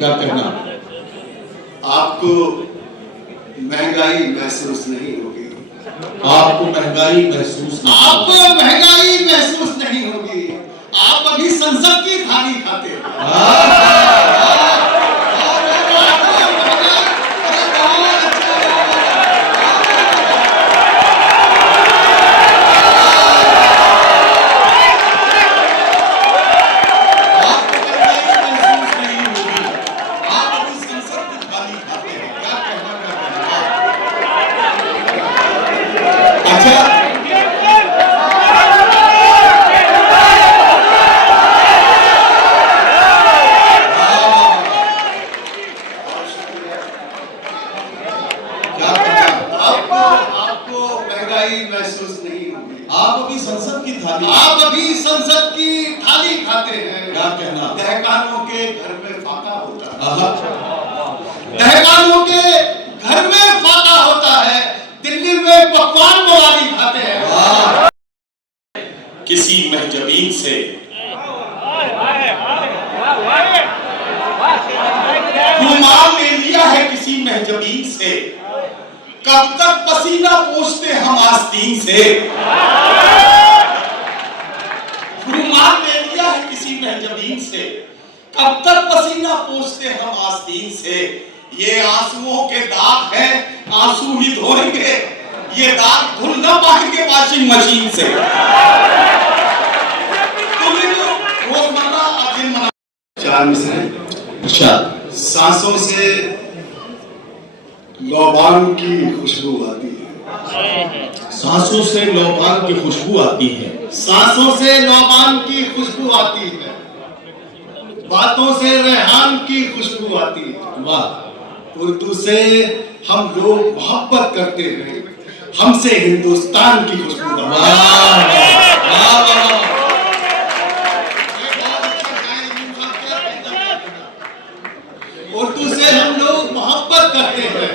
क्या कहना? आपको महंगाई महसूस नहीं होगी। आपको महंगाई महसूस नहीं आपको महंगाई महसूस नहीं होगी। आप अभी संसद की थाली खाते हैं। महसूस नहीं होगी। आप अभी संसद की थाली खाते हैं। क्या कहना? दहकानों के घर में फाका होता है। दहकानों के घर में फाका होता है। दिल्ली में पकवान मवाली खाते हैं। किसी महजबीन से रुमाल ले लिया है, किसी महजबीन से कब तक पसीना पोंछते हम आस्तीन से। रुमाल ले लिया है किसी महजबीन से, कब तक पसीना पोंछते हम आस्तीन से। ये आंसुओं के दाग हैं, आंसू ही धोएंगे, ये दाग धुल ना पाएंगे वॉशिंग मशीन से। रोजमर्रा दिन चांद से अच्छा सांसों से लौबान की खुशबू आती है। सांसों से लौबान की खुशबू आती है। सांसों से लौबान की खुशबू आती है। बातों से रेहान की खुशबू आती है। वाह। उर्दू से हम लोग मोहब्बत करते हैं, हमसे हिंदुस्तान की खुशबू आती है। उर्दू से हम लोग मोहब्बत करते हैं,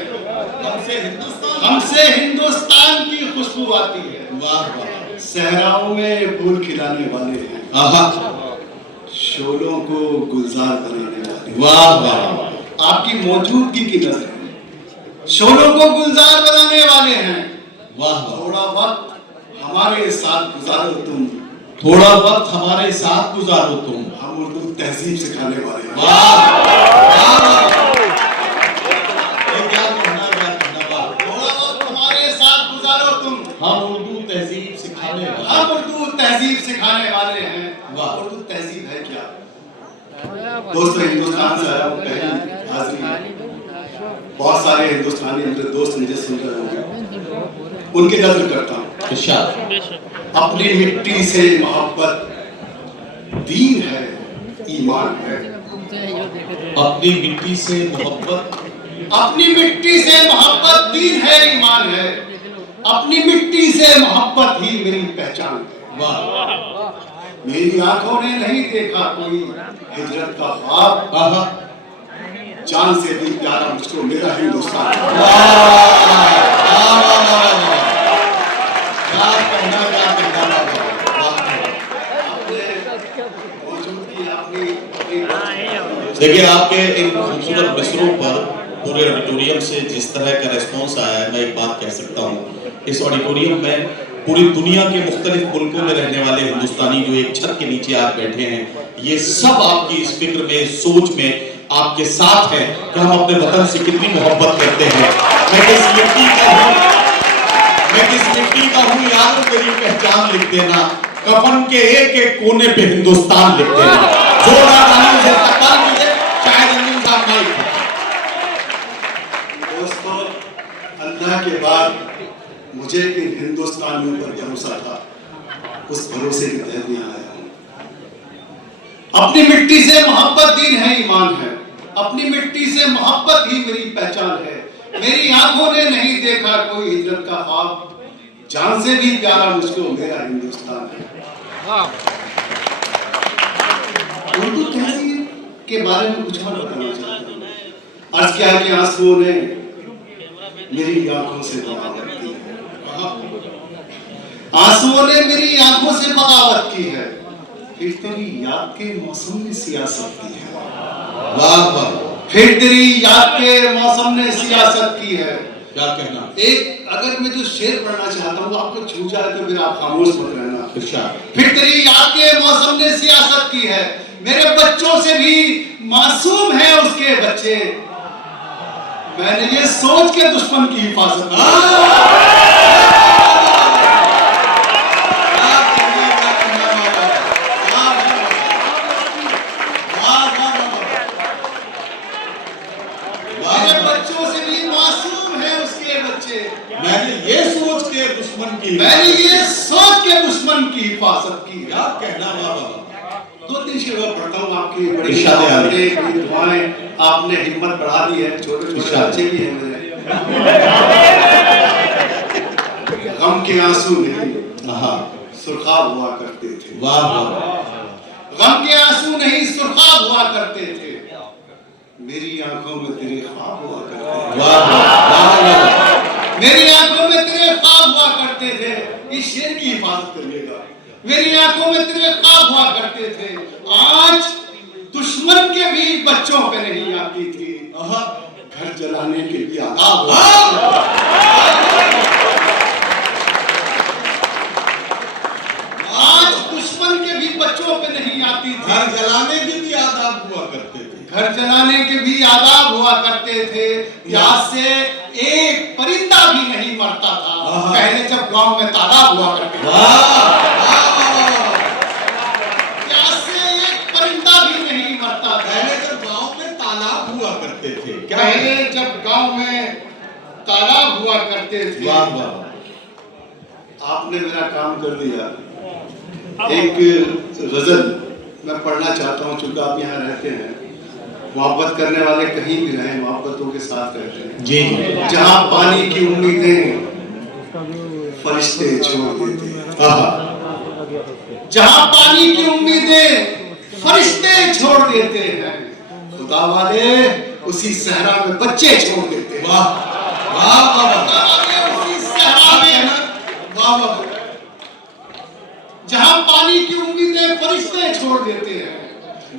हमसे हिंदुस्तान की खुशबू आती है। वाह वाह। सहराओं में फूल खिलाने वाले हैं, शोलों को गुलजार बनाने वाले। वाह वाह। आपकी मौजूदगी की नजर है, शोलों को गुलजार बनाने वाले हैं। वाह। थोड़ा वक्त हमारे साथ गुजारो तुम, थोड़ा वक्त हमारे साथ गुजारो तुम, हम उर्दू तहजीब सिखाने वाले हैं। हम उर्दू तहजीब सिखाने वाले, हम उर्दू तहजीब सिखाने वाले हैं। वाह। उर्दू तहजीब है क्या? दोस्तों, हिंदुस्तान से आया हूँ, पहली हाजिरी। बहुत सारे हिंदुस्तानी मेरे दोस्त मुझे सुन रहे होंगे, उनकी कदर करता हूँ। अपनी मिट्टी से मोहब्बत दीन है, ईमान है। अपनी मिट्टी से मोहब्बत, अपनी मिट्टी से मोहब्बत दीन है, ईमान है। अपनी मिट्टी से मोहब्बत ही मेरी पहचान है। वाह। मेरी आंखों ने नहीं देखा कोई हिजरत का ख्वाब, जान से भी प्यारा मुझको मेरा हिंदुस्तान। देखिए, आपके इन खूबसूरत मिसरों पर पूरे ऑडिटोरियम से जिस तरह का रिस्पॉन्स आया है, मैं एक बात कह सकता हूँ, इस ऑडिटोरियम में पूरी दुनिया के मुख्तलिफ मुल्कों में रहने वाले हिंदुस्तानी जो एक छत के नीचे आप बैठे हैं, ये सब आपकी इस फिक्र में, सोच में आपके साथ है कि हम अपने वतन से कितनी मोहब्बत करते हैं। मैं किस मिट्टी का हूँ यार, मेरी पहचान लिख देना, कफन के एक एक कोने पे हिंदुस्तान लिख देना। दोस्तों, अल्लाह के बाद मुझे इन हिंदुस्तानियों पर भरोसा था, उस भरोसे के तहत यहाँ आया हूँ। अपनी मिट्टी से मोहब्बत दीन है, ईमान है। अपनी मिट्टी से मोहब्बत ही मेरी पहचान है। मेरी आंखों ने नहीं देखा कोई हिजरत का ख्वाब, जान से भी प्यारा मुझको मेरा हिंदुस्तान है। उर्दू तहजीब के बारे में कुछ और बताना चाहता हूँ। अर्ज किया कि आंसुओं ने मेरी आंखों से बगावत की है। आंसुओं ने मेरी आंखों से बगावत की है, फिर तेरी याद के मौसम में सियासत की है। वाह वाह। फिर तेरी याद के मौसम ने सियासत की है। क्या कहना? एक अगर मैं जो शेर पढ़ना चाहता हूँ आपको छू जाए तो फिर आप खामोश मत रहना। इरशाद। फिर तेरी याद के मौसम ने सियासत की है, मेरे बच्चों से भी मासूम है उसके बच्चे, मैंने ये सोच के दुश्मन की हिफाजत की। मेरे बच्चों से भी मासूम है उसके बच्चे, मैंने ये सोच के दुश्मन की हिफाजत की। क्या कहना? बाबा 2-3 शेर और पढ़ता हूँ आपकी बड़ी इरशाद आली। दुआएं आपने हिम्मत बढ़ा दी है, छोटे छोटे इरशाद। बच्चे भी हैं मेरे। गम के आंसू नहीं हाँ सुरखाब हुआ करते थे। वाह वाह। गम के आंसू नहीं सुरखाब हुआ करते थे, मेरी आंखों में तेरे ख्वाब हुआ करते थे। वाह वाह वाह। मेरी आंखों में तेरे ख्वाब हुआ करते थे, इस शेर की हिफाजत करिएगा। मेरी आंखों में तेरे ख्वाब हुआ करते थे, आज दुश्मन के भी बच्चों पे नहीं आती थी। घर जलाने के भी आदाब आज दुश्मन के भी बच्चों पे नहीं आती थी। घर जलाने के भी आदाब हुआ करते थे। घर जलाने के भी आदाब हुआ करते थे, प्यास से एक परिंदा भी नहीं मरता था पहले जब गांव में तालाब हुआ करते थे। प्यास से एक परिंदा भी नहीं मरता था पहले जब गांव में तालाब हुआ करते थे। क्या? पहले जब गांव में तालाब हुआ करते थे। वाह वाह। आपने मेरा काम कर दिया। एक गजल मैं पढ़ना चाहता हूँ, चूंकि आप यहाँ रहते हैं, मोहब्बत करने वाले कहीं भी रहें मोहब्बतों के साथ रहते हैं जी। जहाँ पानी की उम्मीदें फरिश्ते छोड़ देते हैं, जहाँ पानी की उम्मीदें फरिश्ते छोड़ देते हैं, खुदा वाले उसी सहरा में बच्चे छोड़ देते हैं। वाह वाह वाह। उसी सहरा में वाह वाह। जहाँ पानी की उम्मीदें फरिश्ते छोड़ देते हैं,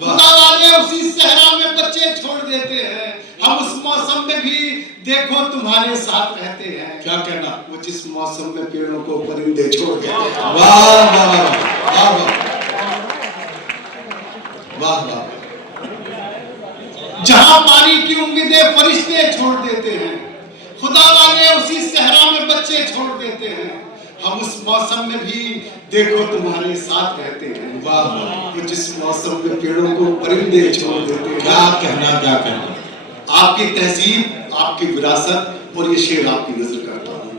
खुदा वाले उसी सहरा में बच्चे छोड़ देते हैं, हम उस मौसम में भी देखो तुम्हारे साथ रहते हैं। क्या कहना? वो जिस मौसम में पेड़ों को परिंदे छोड़ देते हैं। वाह वाह वाह वाह वाह। जहाँ पानी की उम्मीदें फरिश्ते छोड़ देते हैं, खुदा वाले उसी सहरा में बच्चे छोड़ देते हैं, हम उस मौसम में भी देखो तुम्हारे साथ रहते हैं। वाह वाह। वो जिस मौसम में पेड़ों को परिंदे छोड़ देते हैं। क्या कहना? क्या कहना? आपकी तहजीब, आपकी विरासत और ये शेर आपकी नजर करता हूँ।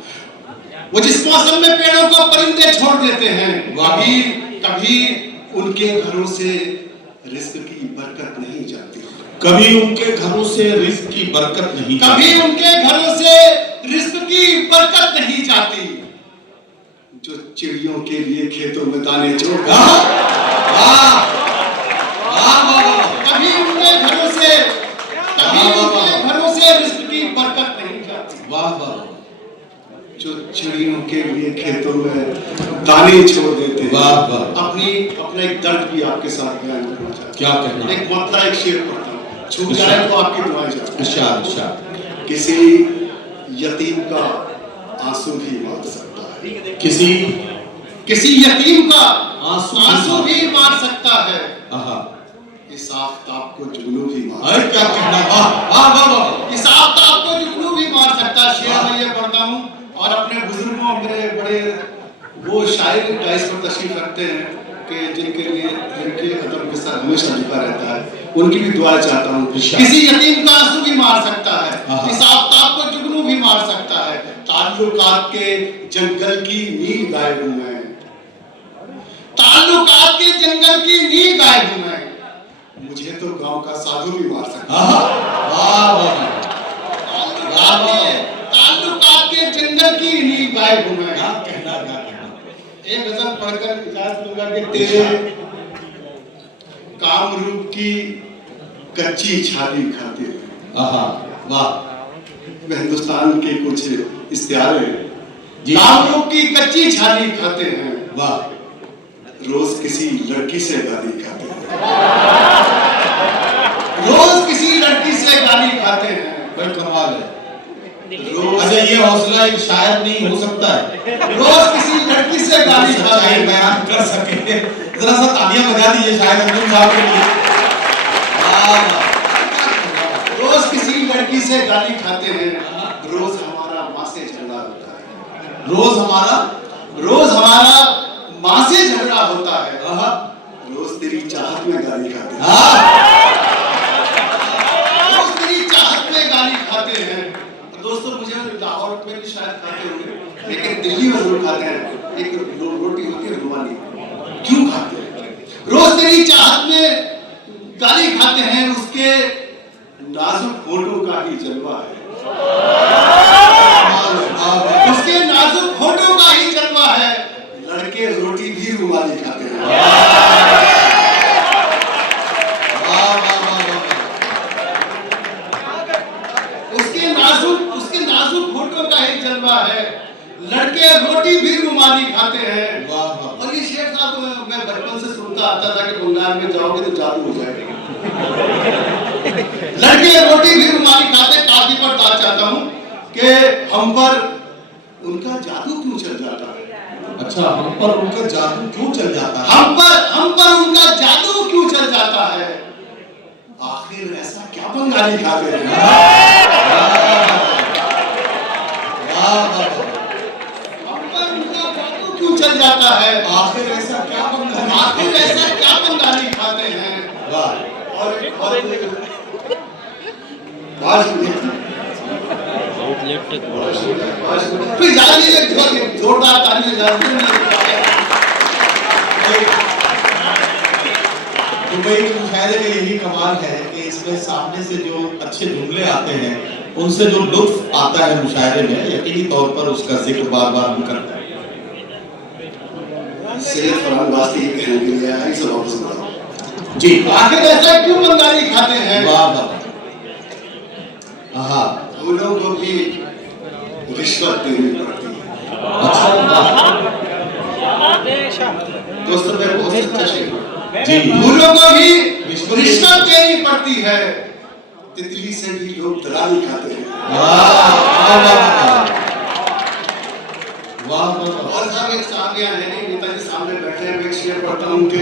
वो जिस मौसम में पेड़ों को परिंदे छोड़ देते हैं, कभी कभी उनके घरों से रिस्क की बरकत नहीं जाती, कभी उनके घरों से रिस्क की बरकत नहीं, कभी उनके घरों से रिस्क की बरकत नहीं जाती, जो चिड़ियों के लिए खेतों में दाने छोड़ देते हैं। कभी उनके घरों से रिस्क की बरकत नहीं जाती। वाह वाह। जो चिड़ियों के लिए खेतों में दाने छोड़ देते हैं। वाह वाह। अपना एक दर्द भी आपके साथ बयान करना चाहता हूं। क्या कहना? एक मतला एक शेर पढ़ता हूं, छू जाए तो आपकी दुआएं जाए। इरशाद इरशाद। किसी यतीम का आंसू भी मार सकता है, किसी यतीम का आंसू भी मार सकता है, इस आफताब को जुगनू भी मार। क्या कहना? वाह वाह वाह वाह। इस आफताब को जुगनू भी मार सकता है। शेर मैं ये पढ़ता हूँ और अपने बुजुर्गों, मेरे बड़े वो शायर डाइस पर तशरीफ रखते हैं कि जिनके कदम के साथ हमेशा झुका रहता है, उनकी भी दुआ चाहता हूँ। किसी यतीम का आंसू भी मार सकता है, इस आफताब को जुगनू भी मार सकता है, ताल्लुकात के जंगल की नींव गायब हूँ मैं, ताल्लुकात के जंगल की नींव गायब हूँ मैं, मुझे तो गांव का साधु भी मार सकता है। ताल्लुकात के जंगल की नींव गायब हूँ मैं। क्या कहना? क्या कहना? एक गजल पढ़कर इजाजत दूंगा कि तेरे कामरूप की कच्ची छाली खाते हैं। वाह। हिंदुस्तान के कुछ इस्तिहार हैं, जी। कामरूप की कच्ची छाली खाते हैं, वाह। रोज किसी लड़की से गाली खाते हैं, रोज किसी लड़की से गाली खाते हैं। भाई कमाल है। रोज अच्छा ये हौसला एक शायर नहीं हो सकता है? रोज किसी लड़की से गाली खाते सच्चाई हैं। बयान कर सके, जरा सा तालियां बजा दीजिए शायद अर्जुन साहब के लिए। रोज किसी लड़की से गाली खाते हैं। रोज हमारा माँ से झगड़ा होता है। रोज हमारा माँ से झगड़ा होता है। रोज तेरी चाहत में गाली खाते हैं। रोज तेरी चाहत में गाली खाते हैं। दोस्तों मुझे लाहौर में भी शायद खाते होंगे, लेकिन दिल्ली में जरूर खाते हैं। एक रोटी होती है रुमाली, क्यों खाते हैं? रोज तेरी चाहत में गाली खाते हैं। उसके नाजुक होठों का ही जलवा है। उसके नाजुक होठों का ही जलवा है। लड़के रोटी भी रुमाली खाते हैं। उसके नाजुक होठों का ही जलवा है। लड़के रोटी भी रुमाली खाते हैं। और ये शेर साहब मैं बचपन से सुनता आता था कि बंगाल में जाओगे तो जादू हो जाएगा। लड़के रोटी भी रुमाली खाते। काफी पर बात चाहता हूँ कि हम पर उनका जादू क्यों चल जाता है? अच्छा हम पर उनका जादू क्यों चल जाता है? हम पर उनका जादू क्यों चल जाता है? आखिर ऐसा क्या बंगाली खाते हैं? हम पर उनका जादू क्यों चल जाता है? आखिर ऐसा क्या बंगाली खाते हैं? वाह। और जोरदार तालियां। दुबई के मुशायरे में यही कमाल है कि इसमें सामने से जो अच्छे जुमले आते हैं उनसे जो लुत्फ आता है मुशायरे में, यकीनी तौर पर उसका जिक्र बार बार हम करते हैं। सैयद फरहान वास्ती ये कहने के लिए आया, इसे वापस बताओ जी। आखिर ऐसा क्यों बंगाली खाते हैं? वाह वाह। हाँ फूलों को भी रिश्वत देनी पड़ती है। अच्छा दोस्तों मैं बहुत सच्चा शेर हूं। जी। फूलों को भी रिश्वत देनी पड़ती है। तितली से भी लोग दलाली खाते हैं। वाह। और साहब एक साहब यहाँ है नहीं, नेताजी सामने बैठे हैं। मैं एक शेर पढ़ता हूँ कि